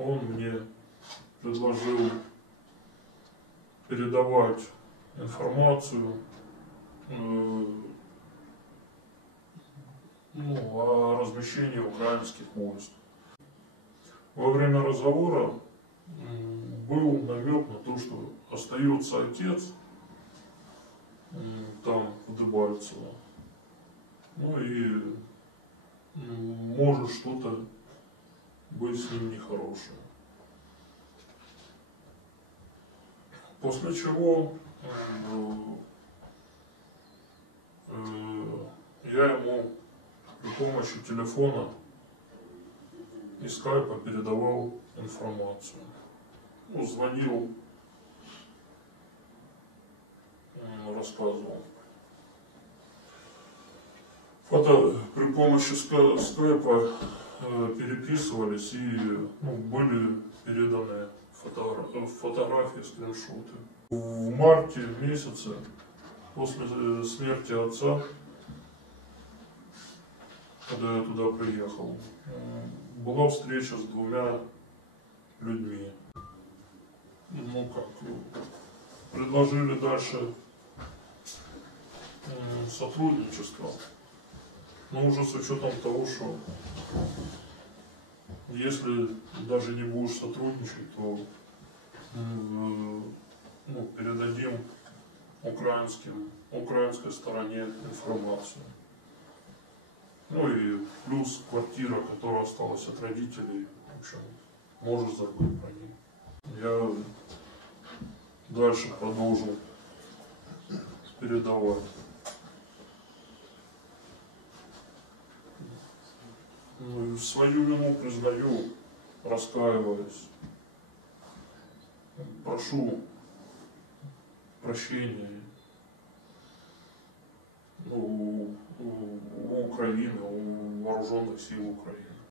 он мне предложил передавать информацию э, ну, о размещении украинских войск. Во время разговора был намек на то, что остается отец там, в Дебальцево. Ну и может что-то быть с ним нехорошее. После чего м, э, я ему при помощи телефона и скайпа передавал информацию. Ну, звонил, рассказывал. Фото при помощи ска- скайпа э, переписывались и ну, были переданы э, фотографии, скриншоты. В марте месяце после э, смерти отца, когда я туда приехал, была встреча с двумя людьми. Ну как, э, предложили дальше сотрудничество. Но уже с учетом того, что если даже не будешь сотрудничать, то м, ну, передадим украинским, украинской стороне информацию. Ну и плюс квартира, которая осталась от родителей, в общем, можешь забыть про них. Я дальше продолжил передавать. Ну, и свою вину признаю, раскаиваюсь. Прошу прощения ну, у, у- у Украины, у вооруженных сил Украины.